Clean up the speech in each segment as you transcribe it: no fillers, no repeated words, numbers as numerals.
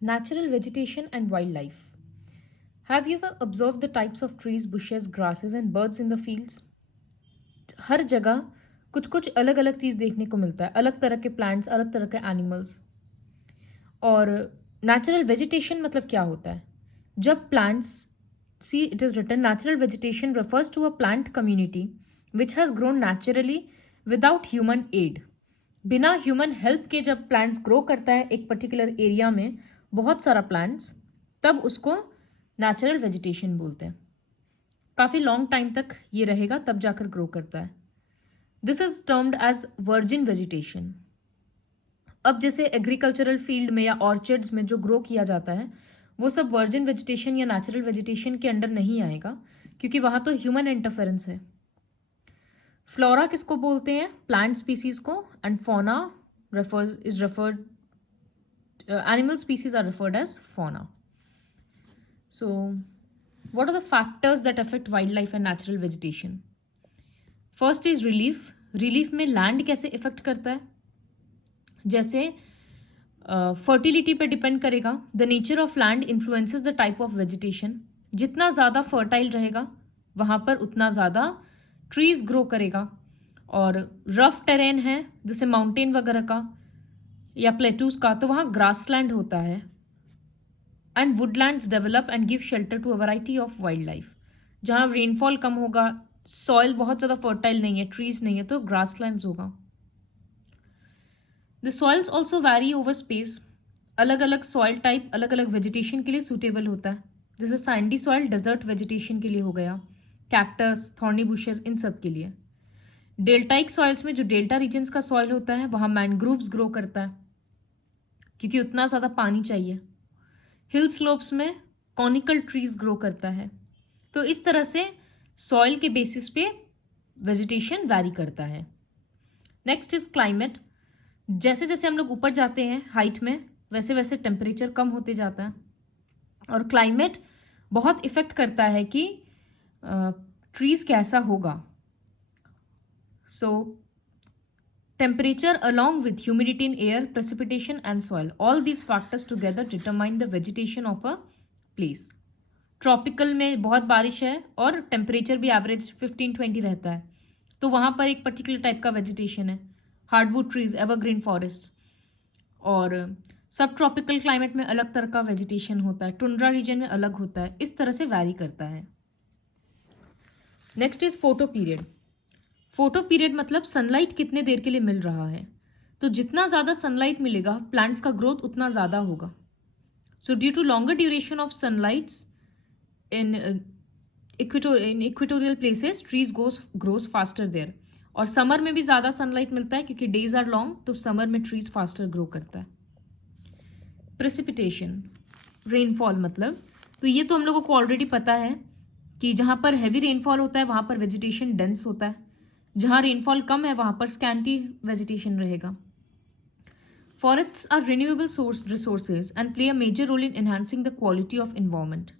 Natural vegetation and wildlife. Have you ever observed the types of trees, bushes, grasses, and birds in the fields? हर जगह कुछ कुछ अलग अलग चीज़ देखने को मिलता है, अलग तरह के प्लांट्स, अलग तरह के एनिमल्स। और नेचुरल वेजिटेशन मतलब क्या होता है? जब plants, see it is written, natural vegetation refers to a plant community which has grown naturally without human aid. बिना ह्यूमन हेल्प के जब प्लांट्स ग्रो करता है एक पर्टिकुलर एरिया में बहुत सारा प्लांट्स, तब उसको नेचुरल वेजिटेशन बोलते हैं। काफ़ी लॉन्ग टाइम तक ये रहेगा, तब जाकर ग्रो करता है। This is termed as virgin vegetation. अब जैसे एग्रीकल्चरल फील्ड में या ऑर्चर्ड्स में जो ग्रो किया जाता है वो सब वर्जिन वेजिटेशन या नेचुरल वेजिटेशन के अंडर नहीं आएगा, क्योंकि वहाँ तो ह्यूमन इंटरफेरेंस है। फ्लोरा किसको बोलते हैं? प्लांट स्पीसीज को। And fauna referred animal species are referred as fauna. So what are the factors that affect wild life and natural vegetation? First is relief. Relief में लैंड कैसे effect करता है? जैसे फर्टिलिटी पे डिपेंड करेगा। The nature of land influences the type of vegetation. जितना ज़्यादा fertile रहेगा वहाँ पर उतना ज़्यादा ट्रीज ग्रो करेगा। और रफ टेरेन है जैसे माउंटेन वगैरह का या प्लेटूज का, तो वहाँ ग्रासलैंड होता है। And woodlands develop and give shelter to a variety of wild life. जहाँ रेनफॉल कम होगा, सॉइल बहुत ज़्यादा फर्टाइल नहीं है, ट्रीज नहीं है, तो ग्रासलैंड्स होगा। The soils also vary over space. अलग अलग सॉइल टाइप अलग अलग वेजिटेशन के लिए सूटेबल होता है। जैसे सैंडी सॉइल डेजर्ट वेजिटेशन के लिए हो गया, कैक्टस, थॉर्नी बुशेस, इन सब के लिए। डेल्टाइक सॉइल्स में, जो डेल्टा रीजन्स का सॉइल होता है, वहाँ मैनग्रोव्स ग्रो करता है क्योंकि उतना ज़्यादा पानी चाहिए। हिल स्लोप्स में कॉनिकल ट्रीज ग्रो करता है। तो इस तरह से सॉइल के बेसिस पे वेजिटेशन वैरी करता है। Next is climate. जैसे जैसे हम लोग ऊपर जाते हैं हाइट में, वैसे वैसे टेम्परेचर कम होते जाता है। और क्लाइमेट बहुत इफेक्ट करता है कि ट्रीज कैसा होगा। सो temperature along with humidity in air, precipitation and soil, all these factors together determine the vegetation of a place. Tropical में बहुत बारिश है और टेम्परेचर भी एवरेज 15-20 रहता है, तो वहाँ पर एक पर्टिकुलर टाइप का वेजिटेशन है, हार्डवुड ट्रीज, एवरग्रीन फॉरेस्ट। और सब ट्रॉपिकल क्लाइमेट में अलग तरह का वेजिटेशन होता है, टुंड्रा रीजन में अलग होता है, इस तरह से वैरी करता है। Next is photo period. Photo period मतलब सनलाइट कितने देर के लिए मिल रहा है। तो जितना ज़्यादा सनलाइट मिलेगा प्लांट्स का ग्रोथ उतना ज़्यादा होगा। So due to longer duration of sunlights in equatorial places, trees grows faster there. और समर में भी ज़्यादा सनलाइट मिलता है क्योंकि डेज आर लॉन्ग, तो समर में ट्रीज फास्टर ग्रो करता है। प्रेसिपिटेशन, रेनफॉल मतलब, तो ये तो हम लोगों को ऑलरेडी पता है कि जहाँ पर हैवी रेनफॉल होता है वहाँ पर वेजिटेशन डेंस होता है, जहाँ रेनफॉल कम है वहाँ पर स्कैंटी वेजिटेशन रहेगा। Forests are renewable resources and play a major role in enhancing the quality of environment.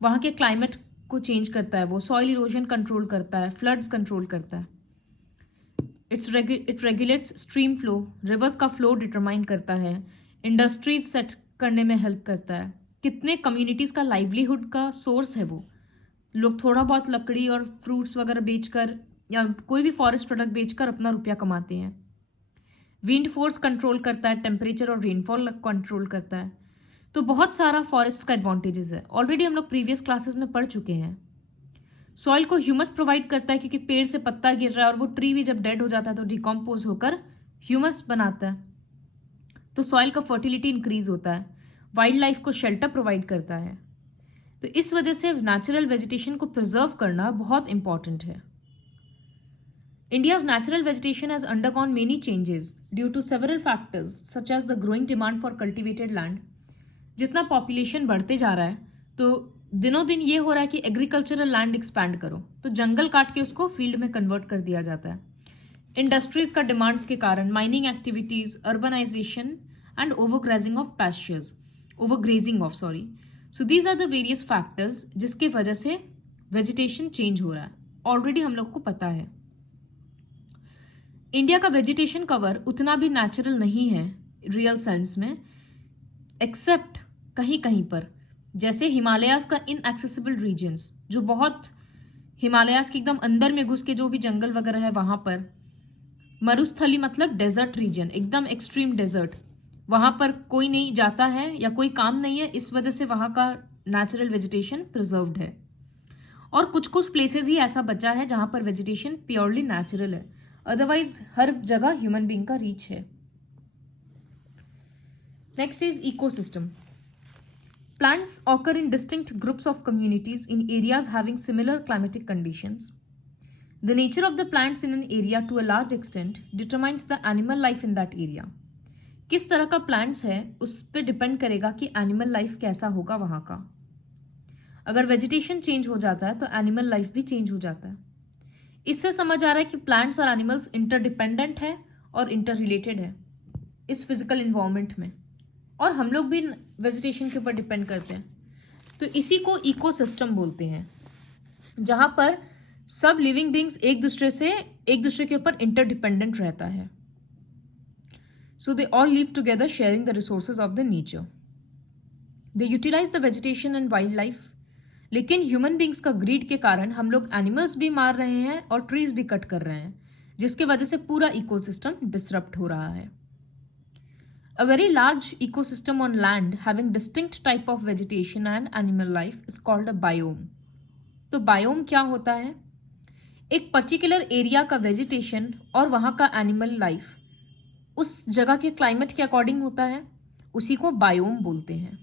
वहाँ के क्लाइमेट को चेंज करता है वो, सॉइल इरोजन कंट्रोल करता है, फ्लड्स कंट्रोल करता है। It regulates stream flow, reverse का फ्लो डिटरमाइन करता है, इंडस्ट्रीज सेट करने में हेल्प करता है। कितने कम्युनिटीज़ का लाइवलीहुड का सोर्स है वो, लोग थोड़ा बहुत लकड़ी और फ्रूट्स वगैरह बेचकर या कोई भी फॉरेस्ट प्रोडक्ट बेचकर अपना रुपया कमाते हैं। विंड फोर्स कंट्रोल करता है, टेम्परेचर और रेनफॉल कंट्रोल करता है। तो बहुत सारा फॉरेस्ट का एडवांटेजेस है, ऑलरेडी हम लोग प्रीवियस क्लासेस में पढ़ चुके हैं। सॉइल को ह्यूमस प्रोवाइड करता है क्योंकि पेड़ से पत्ता गिर रहा है और वो ट्री भी जब डेड हो जाता है तो डिकम्पोज होकर ह्यूमस बनाता है, तो सॉइल का फर्टिलिटी इंक्रीज होता है, वाइल्ड लाइफ को शेल्टर प्रोवाइड करता है। तो इस वजह से नेचुरल वेजिटेशन को प्रिजर्व करना बहुत इंपॉर्टेंट है। India's natural vegetation has undergone many changes due to several factors such as the growing demand for cultivated land. जितना पॉपुलेशन बढ़ते जा रहा है तो दिनों दिन ये हो रहा है कि एग्रीकल्चरल लैंड एक्सपैंड करो, तो जंगल काट के उसको फील्ड में कन्वर्ट कर दिया जाता है। इंडस्ट्रीज का डिमांड्स के कारण mining activities, urbanization and overgrazing of so these are the various factors जिसके वजह से वेजिटेशन चेंज हो रहा है, ऑलरेडी हम लोग को पता है। इंडिया का वेजिटेशन कवर उतना भी नेचुरल नहीं है रियल सेंस में, एक्सेप्ट कहीं कहीं पर, जैसे हिमालयाज का इनएक्सेसिबल रीजन्स, जो बहुत हिमालयाज के एकदम अंदर में घुस के जो भी जंगल वगैरह है वहां पर। मरुस्थली मतलब डेजर्ट रीजन, एकदम एक्सट्रीम डेजर्ट, वहां पर कोई नहीं जाता है या कोई काम नहीं है, इस वजह से वहां का नेचुरल वेजिटेशन प्रिजर्व्ड है। और कुछ कुछ प्लेसेस ही ऐसा बचा है जहां पर वेजिटेशन प्योरली नेचुरल है, अदरवाइज हर जगह ह्यूमन बीइंग का रीच है। Next is ecosystem. Plants occur in distinct groups of communities in areas having similar climatic conditions. The nature of the plants in an area to a large extent determines the animal life in that area. किस तरह का plants है उस पर depend करेगा कि animal life कैसा होगा वहाँ का। अगर वेजिटेशन चेंज हो जाता है तो एनिमल लाइफ भी चेंज हो जाता है। इससे समझ आ रहा है कि प्लांट्स और एनिमल्स इंटरडिपेंडेंट है और इंटर रिलेटेड है इस फिजिकल इन्वायरमेंट में, और हम लोग भी वेजिटेशन के ऊपर डिपेंड करते हैं। तो इसी को इकोसिस्टम बोलते हैं, जहां पर सब लिविंग बींग्स एक दूसरे के ऊपर इंटरडिपेंडेंट रहता है। So they all live together sharing the resources of the nature. They utilise the vegetation and wild life. लेकिन ह्यूमन बींग्स का ग्रीड के कारण हम लोग एनिमल्स भी मार रहे हैं और ट्रीज भी कट कर रहे हैं, जिसकी वजह से पूरा इकोसिस्टम डिसरप्ट हो रहा है। A very large ecosystem on land having distinct type of vegetation and animal life is called a biome. तो biome क्या होता है? एक पर्टिकुलर एरिया का वेजिटेशन और वहाँ का एनिमल लाइफ उस जगह के क्लाइमेट के अकॉर्डिंग होता है, उसी को बायोम बोलते हैं।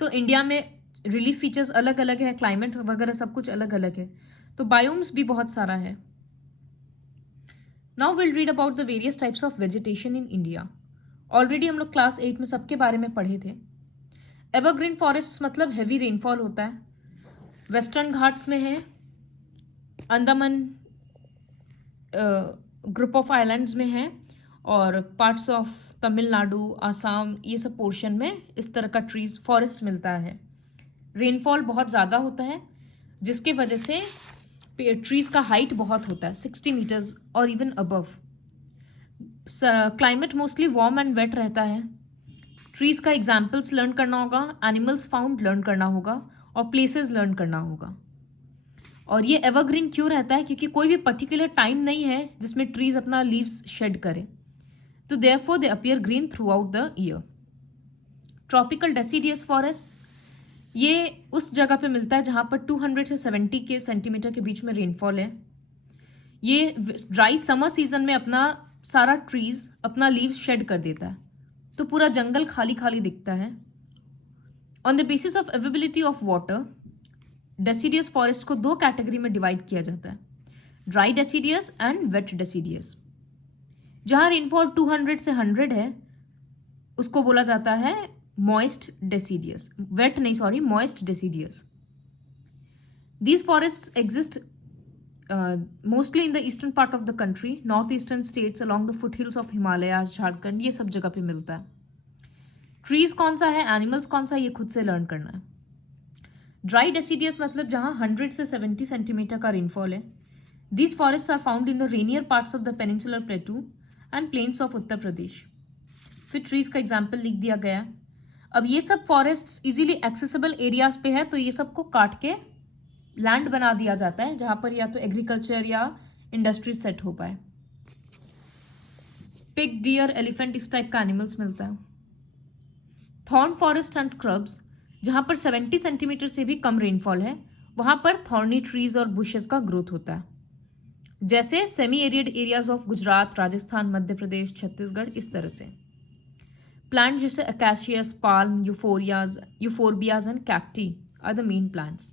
तो इंडिया में रिलीफ फीचर्स अलग अलग है, क्लाइमेट वगैरह सब कुछ अलग अलग है, तो बायोम्स भी बहुत सारा है। Now will read about the various types of vegetation in India. Already हम लोग क्लास 8 में सबके बारे में पढ़े थे। एवरग्रीन फॉरेस्ट मतलब हैवी रेनफॉल होता है, वेस्टर्न घाट्स में है, अंडमान ग्रुप ऑफ आइलैंड्स में है, और पार्ट्स ऑफ तमिलनाडु, आसाम, ये सब पोर्शन में इस तरह का ट्रीज फॉरेस्ट मिलता है। रेनफॉल बहुत ज़्यादा होता है, जिसके वजह से ट्रीज का हाइट बहुत होता है, 60 मीटर्स और even above. Climate mostly warm and wet रहता है। ट्रीज का एग्जाम्पल्स लर्न करना होगा, एनिमल्स फाउंड लर्न करना होगा, और प्लेसेस लर्न करना होगा। और ये एवरग्रीन क्यों रहता है? क्योंकि कोई भी पर्टिकुलर टाइम नहीं है जिसमें ट्रीज अपना लीव्स शेड करे, तो therefore they appear green through out the year. Tropical deciduous forest, ये उस जगह पे मिलता है जहां पर 200 से 70 के सेंटीमीटर के बीच में रेनफॉल है। ये ड्राई समर सीजन में अपना सारा ट्रीज अपना लीव्स शेड कर देता है, तो पूरा जंगल खाली खाली दिखता है। On the basis of availability of water, deciduous forest को 2 कैटेगरी में डिवाइड किया जाता है, dry deciduous and wet deciduous. जहां रेनफॉल 200 से 100 है उसको बोला जाता है moist deciduous, moist deciduous. These forests exist mostly in the eastern part of the country, north eastern states along the foothills of Himalayas, Jharkhand, ये सब जगह पे मिलता है। ट्रीज कौन सा है, एनिमल्स कौन सा है, ये खुद से लर्न करना है। ड्राई डेसिडियस मतलब जहां 100 से 70 सेंटीमीटर का रेनफॉल है। These forests are found in the rainier parts of the peninsular plateau and plains of Uttar Pradesh. फिर ट्रीज का एग्जाम्पल लिख दिया गया है। अब ये सब फॉरेस्ट इजीली एक्सेसिबल एरियाज पे है, तो ये सबको काट के लैंड बना दिया जाता है जहां पर या तो एग्रीकल्चर या इंडस्ट्री सेट हो पाए। पिग, डियर, एलिफेंट, इस टाइप का एनिमल्स मिलता है। थॉर्न फॉरेस्ट एंड स्क्रब्स, जहां पर 70 सेंटीमीटर से भी कम रेनफॉल है, वहां पर थॉर्नी ट्रीज और बुशेस का ग्रोथ होता है, जैसे semi arid areas of Gujarat, Rajasthan, Madhya Pradesh, Chhattisgarh, इस तरह से। प्लांट्स जैसे acacias, palm, euphorbias and cacti are the main plants.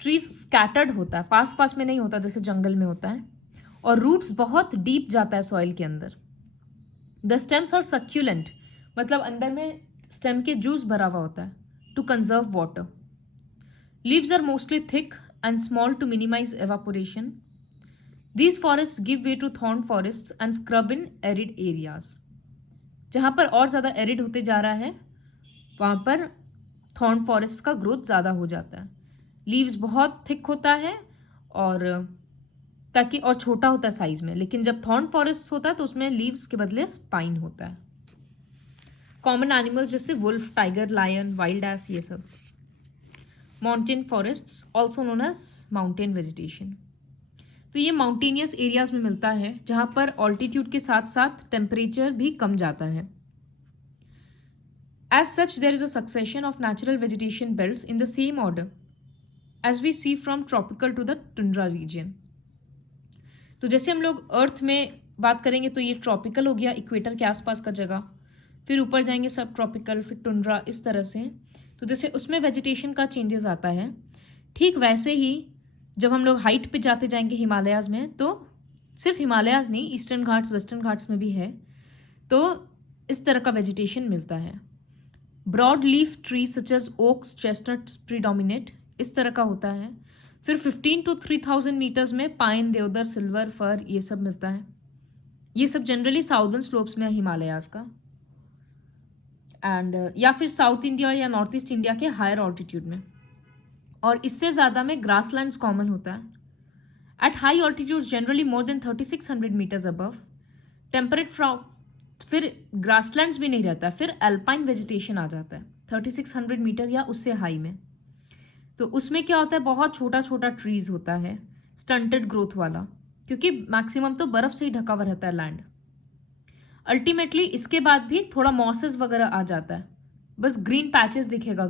Trees scattered होता है, पास पास में नहीं होता जैसे जंगल में होता है, और रूट्स बहुत डीप जाता है सॉइल के अंदर। द स्टेम्स आर सक्यूलेंट, मतलब अंदर में स्टेम के जूस भरा हुआ होता है, to conserve water. Leaves are mostly thick and small to minimize evaporation. These forest give way to thorn forest and scrub in arid areas. जहां पर और ज्यादा एरिड होते जा रहा है वहां पर थॉर्न फॉरेस्ट का ग्रोथ ज्यादा हो जाता है। लीव्स बहुत थिक होता है और छोटा होता है साइज में, लेकिन जब थॉर्न फॉरेस्ट होता है तो उसमें लीव्स के बदले स्पाइन होता है। कॉमन एनिमल्स जैसे wolf, tiger, lion, wild ass, ये सब. Mountain forests also known as mountain vegetation. तो ये माउंटेनियस एरियाज में मिलता है जहां पर ऑल्टीट्यूड के साथ साथ टेम्परेचर भी कम जाता है. As such, there is a succession of natural vegetation belts in the same order as we see from tropical to the tundra region. तो जैसे हम लोग अर्थ में बात करेंगे तो ये ट्रॉपिकल हो गया, इक्वेटर के आसपास का जगह, फिर ऊपर जाएंगे सब ट्रॉपिकल, फिर टुंड्रा, इस तरह से. तो जैसे उसमें वेजिटेशन का चेंजेस आता है, ठीक वैसे ही जब हम लोग हाइट पे जाते जाएंगे हिमालयाज में, तो सिर्फ हिमालयाज नहीं, ईस्टर्न घाट्स, वेस्टर्न घाट्स में भी है, तो इस तरह का वेजिटेशन मिलता है. Broad leaf trees such as oaks, chestnuts predominate, इस तरह का होता है. फिर 15 to 3000 मीटर्स में पाइन, देवदार, सिल्वर, फर, ये सब मिलता है. ये सब जनरली साउदर्न स्लोप्स में है हिमालयाज का, एंड या फिर साउथ इंडिया या नॉर्थ ईस्ट इंडिया के हायर ऑल्टीट्यूड में. और इससे ज़्यादा में ग्रासलैंड्स कॉमन होता है. At high altitude generally more than 3600 meters above temperate from, फिर ग्रासलैंड्स भी नहीं रहता, फिर अल्पाइन वेजिटेशन आ जाता है 3600 मीटर या उससे हाई में. तो उसमें क्या होता है, बहुत छोटा छोटा ट्रीज होता है, स्टंटेड ग्रोथ वाला, क्योंकि मैक्सिमम तो बर्फ से ही ढका हुआ रहता है लैंड. अल्टीमेटली इसके बाद भी थोड़ा मॉसेस वगैरह आ जाता है, बस ग्रीन पैचेस दिखेगा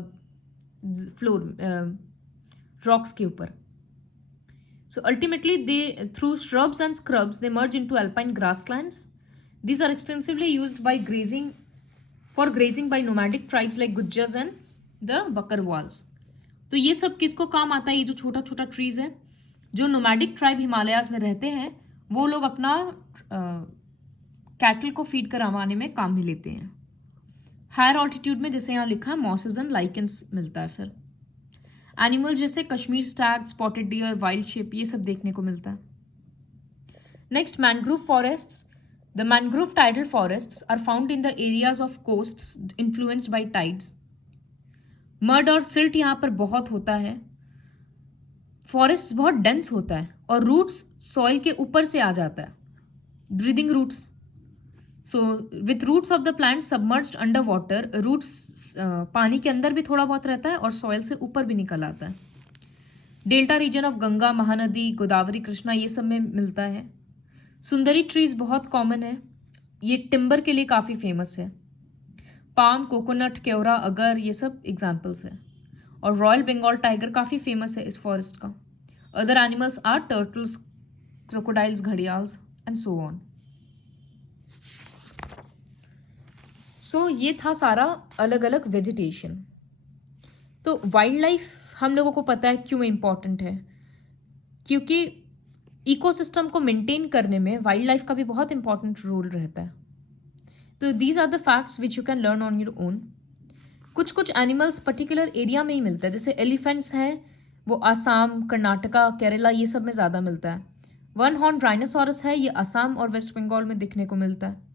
फ्लोर, रॉक्स के ऊपर. So ultimately they through shrubs and scrubs they merge into alpine grasslands. These are extensively used by grazing by nomadic tribes like Gujjars and the Bakarwals. तो ये सब किसको काम आता है, ये जो छोटा छोटा ट्रीज है, जो नोमैडिक ट्राइब हिमालयाज में रहते हैं, वो लोग अपना कैटल को फीड करवाने में काम में लेते हैं. हायर ऑल्टीट्यूड में जैसे यहाँ लिखा है मॉसेस एंड लाइकेंस मिलता है. फिर एनिमल जैसे Kashmir stag, spotted deer, wild sheep, ये सब देखने को मिलता है. Next, mangrove forests. The mangrove tidal forests are found in the areas of coasts influenced by tides. Mud और सिल्ट यहाँ पर बहुत होता है. फॉरेस्ट बहुत डेंस होता है और रूट्स सॉइल के ऊपर से आ जाता है, breathing roots. So with roots of the plant submerged under water, roots पानी के अंदर भी थोड़ा बहुत रहता है और सॉइल से ऊपर भी निकल आता है. Delta region of Ganga, Mahanadi, Godavari, Krishna, ये सब में मिलता है. सुंदरी ट्रीज बहुत कॉमन है, ये टिम्बर के लिए काफ़ी फेमस है. पाम, कोकोनट, केवरा, अगर, ये सब एग्जाम्पल्स है. और रॉयल बंगाल टाइगर काफ़ी फेमस है इस फॉरेस्ट का. Other animals are turtles, crocodiles, gharials and so on. So ये था सारा अलग अलग वेजिटेशन. तो वाइल्ड लाइफ हम लोगों को पता है क्यों इम्पॉर्टेंट है, क्योंकि इकोसिस्टम को मेंटेन करने में वाइल्ड लाइफ का भी बहुत इंपॉर्टेंट रोल रहता है. तो these are the facts which you can learn on your own. कुछ कुछ एनिमल्स पर्टिकुलर एरिया में ही मिलता है, जैसे एलिफेंट्स हैं वो आसाम, कर्नाटका, केरला, ये सब में ज़्यादा मिलता है. वन हॉर्न राइनोसॉरस है, ये असम और वेस्ट बंगाल में दिखने को मिलता है.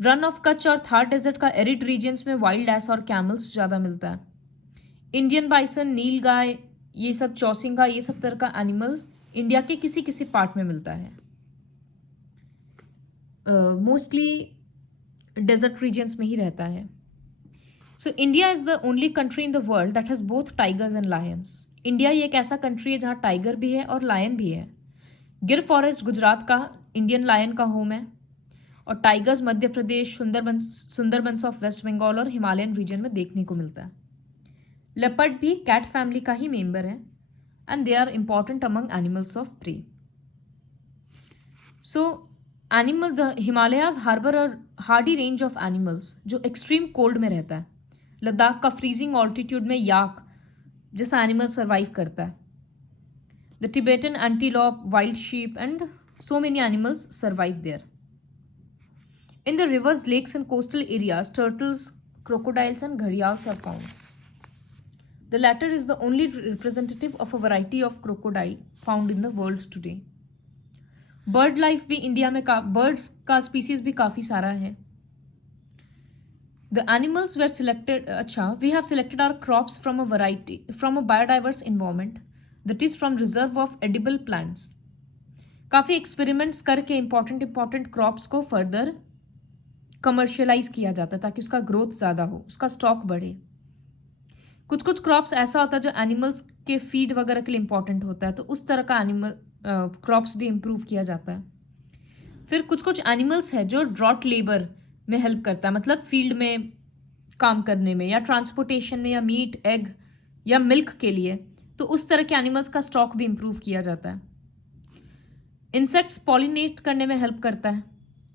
रन ऑफ कच्छ और थार डेजर्ट का एरिड रीजन्स में वाइल्ड एस और कैमल्स ज़्यादा मिलता है. इंडियन बाइसन, नील गाय, ये सब, चौसिंगा, ये सब तरह का एनिमल्स इंडिया के किसी किसी पार्ट में मिलता है. मोस्टली डेजर्ट रीजन्स में ही रहता है. So India is the only country in the world that has both tigers and Lions. India ये एक ऐसा कंट्री है जहाँ टाइगर भी है और लायन भी है. गिर फॉरेस्ट गुजरात का इंडियन लायन का होम है, और tigers Madhya Pradesh, Sundarbans of west Bengal और हिमालयन रीजन में देखने को मिलता है. लेपर्ड भी कैट फैमिली का ही मेंबर है, and they are important among animals of prey. So animal, the Himalayas harbour और हार्डी रेंज ऑफ एनिमल्स जो एक्सट्रीम कोल्ड में रहता है. लद्दाख का फ्रीजिंग ऑल्टीट्यूड में याक जैसा एनिमल सर्वाइव करता है. The Tibetan antelope, wild sheep and so many animals survive there. In the rivers, lakes and coastal areas turtles, crocodiles and gharials are found. The latter is the only representative of a variety of crocodile found in the world today. Bird life भी India में birds का species भी काफ़ी सारा है. The animals were selected, we have selected our crops from a biodiverse environment, that is from reserve of edible plants. काफ़ी experiments करके important crops को फर्दर कमर्शियलाइज किया जाता है ताकि उसका ग्रोथ ज़्यादा हो, उसका स्टॉक बढ़े। कुछ कुछ क्रॉप्स ऐसा होता है जो एनिमल्स के फीड वगैरह के लिए इंपॉर्टेंट होता है, तो उस तरह का एनिमल क्रॉप्स भी इम्प्रूव किया जाता है। फिर कुछ कुछ एनिमल्स है जो ड्रॉट लेबर में हेल्प करता है, मतलब फील्ड में काम करने में या ट्रांसपोर्टेशन में या मीट, एग या मिल्क के लिए, तो उस तरह के एनिमल्स का स्टॉक भी इम्प्रूव किया जाता है। इंसेक्ट्स पॉलिनेट करने में हेल्प करता है।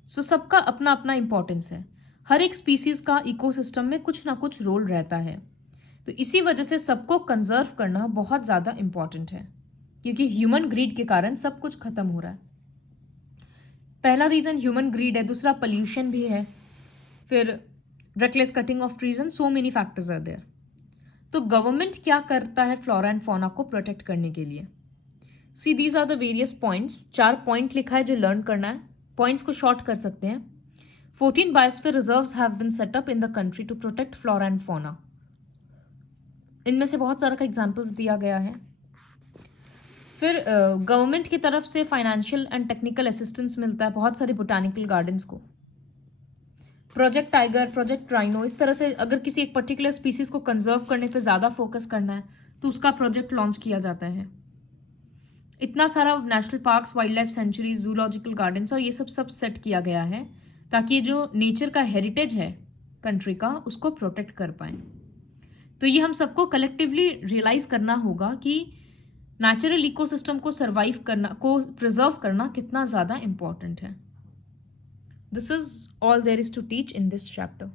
सो सबका अपना अपना इंपॉर्टेंस है। हर एक स्पीसीज का इकोसिस्टम में कुछ ना कुछ रोल रहता है, तो इसी वजह से सबको कंजर्व करना बहुत ज़्यादा इंपॉर्टेंट है, क्योंकि ह्यूमन ग्रीड के कारण सब कुछ खत्म हो रहा है। पहला रीज़न ह्यूमन ग्रीड है, दूसरा पोल्यूशन भी है, फिर reckless cutting of trees and so many factors are there. तो गवर्नमेंट क्या करता है फ्लोरा एंड फौना को प्रोटेक्ट करने के लिए? See these are the various points. 4 point लिखा है जो लर्न करना है। पॉइंट्स को शॉर्ट कर सकते हैं। 14 biosphere reserves have been set up in the country to protect flora and fauna. इनमें से बहुत सारा का एग्जाम्पल्स दिया गया है। फिर गवर्नमेंट की तरफ से फाइनेंशियल एंड टेक्निकल असिस्टेंस मिलता है बहुत सारे बोटानिकल गार्डन्स को। प्रोजेक्ट टाइगर, प्रोजेक्ट राइनो, इस तरह से अगर किसी एक पर्टिकुलर स्पीसीज को कंजर्व करने पे ज़्यादा फोकस करना है तो उसका प्रोजेक्ट लॉन्च किया जाता है। इतना सारा national parks, wild life sanctuaries, zoological gardens और ये सब सेट किया गया है ताकि जो नेचर का हेरिटेज है कंट्री का, उसको प्रोटेक्ट कर पाएँ। तो ये हम सबको कलेक्टिवली रियलाइज करना होगा कि नेचुरल इकोसिस्टम को सर्वाइव करना, को प्रिजर्व करना कितना ज़्यादा इम्पॉर्टेंट है। This is all there is to teach in this chapter.